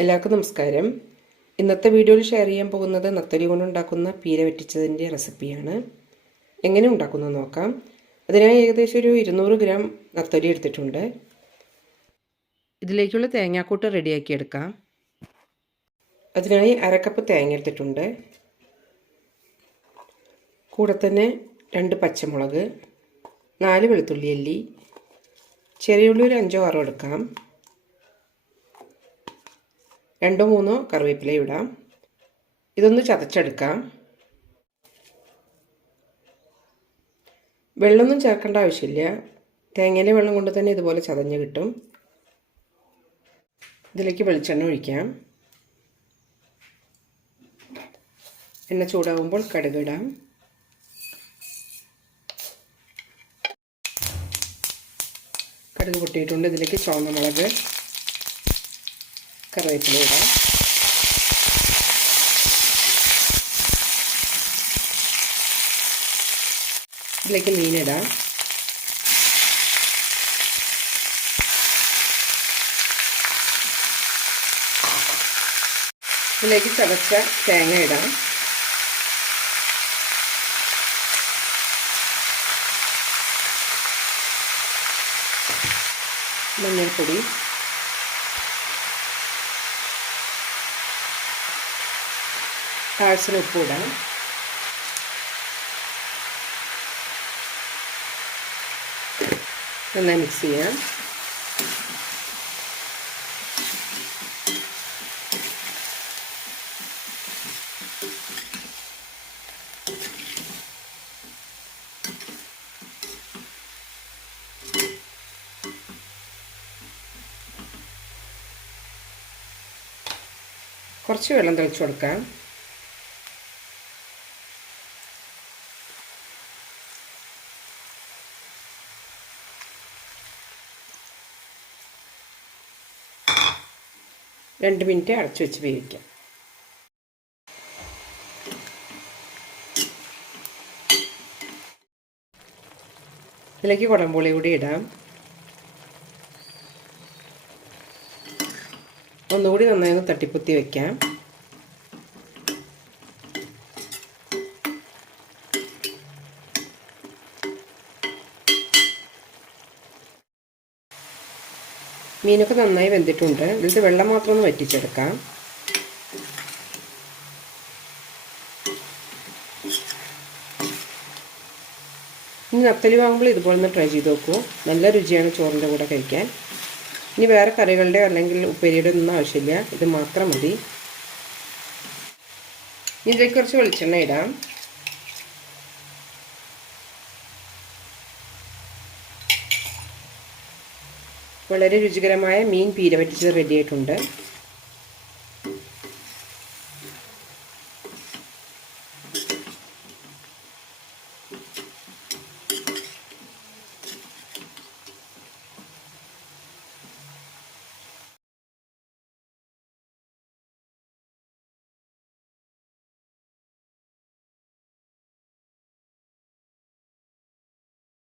എല്ലാവർക്കും നമസ്കാരം. ഇന്നത്തെ വീഡിയോയിൽ ഷെയർ ചെയ്യാൻ പോകുന്നത് നത്തോലി കൊണ്ടുണ്ടാക്കുന്ന പീര വറ്റിച്ചതിൻ്റെ റെസിപ്പിയാണ്. എങ്ങനെ ഉണ്ടാക്കുന്നത് നോക്കാം. അതിനായി ഏകദേശം ഒരു 200 ഗ്രാം നത്തോലി എടുത്തിട്ടുണ്ട്. ഇതിലേക്കുള്ള തേങ്ങാക്കൂട്ട് റെഡിയാക്കി എടുക്കാം. അതിനായി അരക്കപ്പ് തേങ്ങ എടുത്തിട്ടുണ്ട്. കൂടെ തന്നെ 2 പച്ചമുളക്, 4 വെളുത്തുള്ളി അല്ലി, ചെറിയ ഉള്ളി ഒരു 5-6 എടുക്കാം. 2-3 കറിവേപ്പില ഇടാം. ഇതൊന്ന് ചതച്ചെടുക്കാം. വെള്ളമൊന്നും ചേർക്കേണ്ട ആവശ്യമില്ല. തേങ്ങയിലെ വെള്ളം കൊണ്ട് തന്നെ ഇതുപോലെ ചതഞ്ഞ് കിട്ടും. ഇതിലേക്ക് വെളിച്ചെണ്ണ ഒഴിക്കാം. എണ്ണ ചൂടാകുമ്പോൾ കടുക് ഇടാം. കടുക് പൊട്ടിയിട്ടുണ്ട്. ഇതിലേക്ക് ചുവന്ന മുളക്, കറിവേപ്പില ഇടാം. ഇതിലേക്ക് മീനിടാം. ഇതിലേക്ക് ചതച്ച തേങ്ങ ഇടാം. മഞ്ഞൾപ്പൊടി, ആവശ്യത്തിന് ഉപ്പ് ഇടാം. നന്നായി മിക്സ് ചെയ്യാം. കുറച്ച് വെള്ളം തളിച്ചു കൊടുക്കാം. രണ്ട് മിനിറ്റ് അടച്ചു വെച്ച് വേവിക്കാം. ഇതിലേക്ക് കുടംപുളി കൂടി ഇടാം. ഒന്നുകൂടി നന്നായി ഒന്ന് തട്ടിപ്പൊത്തി വയ്ക്കാം. മീനൊക്കെ നന്നായി വെന്തിട്ടുണ്ട്. ഇതിൽ വെള്ളം മാത്രം ഒന്ന് വറ്റിച്ചെടുക്കാം. ഇനി നത്തോലി വാങ്ങുമ്പോൾ ഇതുപോലെ ഒന്ന് ട്രൈ ചെയ്ത് നോക്കൂ. നല്ല രുചിയാണ് ചോറിൻ്റെ കൂടെ കഴിക്കാൻ. ഇനി വേറെ കറികളുടെ അല്ലെങ്കിൽ ഉപ്പേരിയുടെ ഒന്നും ആവശ്യമില്ല. ഇത് മാത്രം മതി. ഇനി ഇതിലേക്ക് കുറച്ച് വെളിച്ചെണ്ണ ഇടാം. വളരെ രുചികരമായ മീൻ പീര വറ്റിച്ചത് റെഡി ആയിട്ടുണ്ട്.